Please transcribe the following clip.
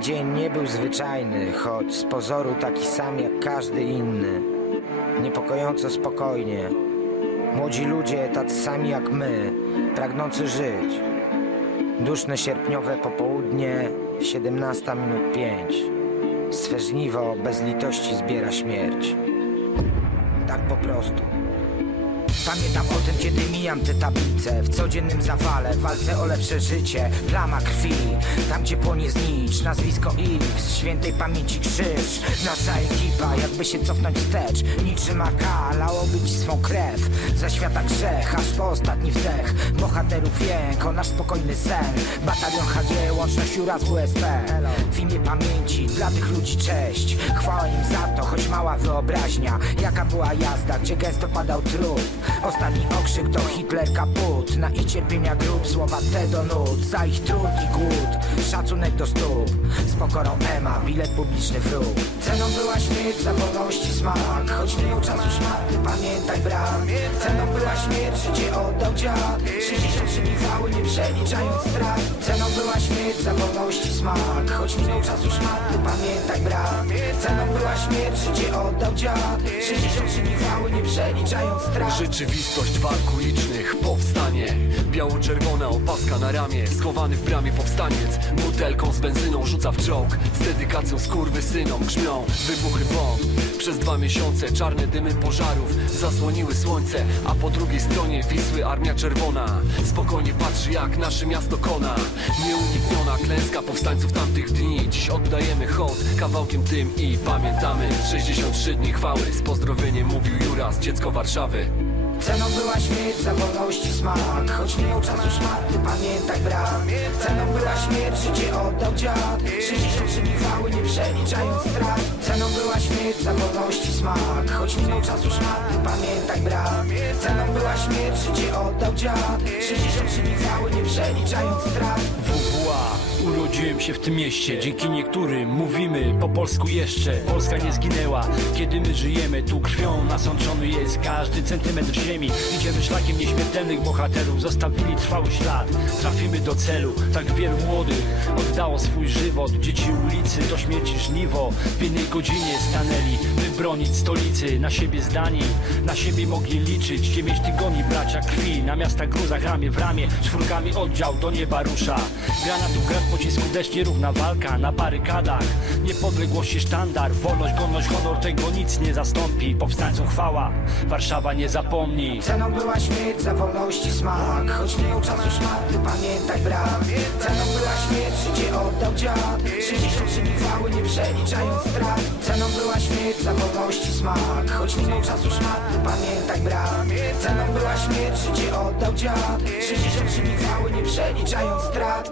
dzień nie był zwyczajny, choć z pozoru taki sam jak każdy inny. Niepokojąco spokojnie. Młodzi ludzie, tacy sami jak my, pragnący żyć. Duszne sierpniowe popołudnie, 17 minut 5. Swe żniwo bez litości zbiera śmierć. Tak po prostu. Pamiętam o tym, kiedy mijam te tablice W codziennym zawale, walce o lepsze życie Plama krwi, tam gdzie płonie znicz. Nazwisko X, świętej pamięci krzyż. Nasza ekipa, jakby się cofnąć wstecz. Niczym AK, lało być swą krew. Za świata grzech, aż po ostatni wdech. Bohaterów jęk, o nasz spokojny sen. Batalion HG, łączność URA z WSP W imię pamięci, dla tych ludzi cześć. Chwała im za to, choć mała wyobraźnia. Jaka była jazda, gdzie gęsto padał trup? Ostatni okrzyk to Hitler kaput. Na ich cierpienia grób, słowa te do nut. Za ich trud i głód, szacunek do stóp Z pokorą Ema, bilet publiczny wróg Ceną była śmierć za wolność i smak. Choć miał czasu szmaty, pamiętaj brat. Ceną była śmierć, życie oddał dziad. 63 niwały, nie przeliczając strat. Ceną była śmierć za wolność i smak. Choć miał czasu szmaty, pamiętaj brat. Ceną była śmierć, życie oddał dziad. 63 niwały, nie przeliczając strat. Rzeczywistość walk ulicznych, powstanie. Biało-czerwona opaska na ramię Schowany w bramie powstaniec Butelką z benzyną rzuca w czołg Z dedykacją synom grzmią Wybuchy bomb. Przez dwa miesiące czarne dymy pożarów Zasłoniły słońce A po drugiej stronie Wisły Armia Czerwona Spokojnie patrzy jak nasze miasto kona. Nieunikniona klęska powstańców tamtych dni. Dziś oddajemy hołd kawałkiem tym i pamiętamy 63 dni chwały. Z pozdrowieniem mówił Juras, dziecko Warszawy Ceną była śmierć za wolność i smak. Choć nie miał czasu szmaty, pamiętaj brat. Ceną była śmierć, życie oddał dziad. 63 niwały, nie przeliczając strat Ceną była śmierć za wolność i smak. Choć miał czasu szmaty, pamiętaj brat. Ceną była śmierć, życie oddał dziad. 63 niwały, nie przeliczając strat. WWA Urodziłem się w tym mieście, dzięki niektórym mówimy po polsku jeszcze. Polska nie zginęła, kiedy my żyjemy. Tu krwią nasączony jest każdy centymetr ziemi. Idziemy szlakiem nieśmiertelnych bohaterów. Zostawili trwały ślad, trafimy do celu. Tak wielu młodych oddało swój żywot. Dzieci ulicy do śmierci żniwo. W jednej godzinie stanęli, by bronić stolicy. Na siebie zdani, na siebie mogli liczyć. Dziewięć tygodni bracia krwi Na miastach gruzach ramię w ramię. Czwórkami oddział do nieba rusza. Granatów grad pocisku deszcz nierówna walka Na barykadach. Niepodległości sztandar Wolność, godność, honor tego nic nie zastąpi. Powstańcom chwała Warszawa nie zapomni. Ceną była śmierć za wolność i smak. Choć nie miał czasu szmaty, pamiętaj brat. Ceną była śmierć, życie oddał dziad. 63 niwały, nie przeliczając strat była śmierć za wolność i smak. Choć nie miał czasu szmaty, pamiętaj brat. Ceną była śmierć, życie oddał dziad. 63 niwały, nie przeliczając strat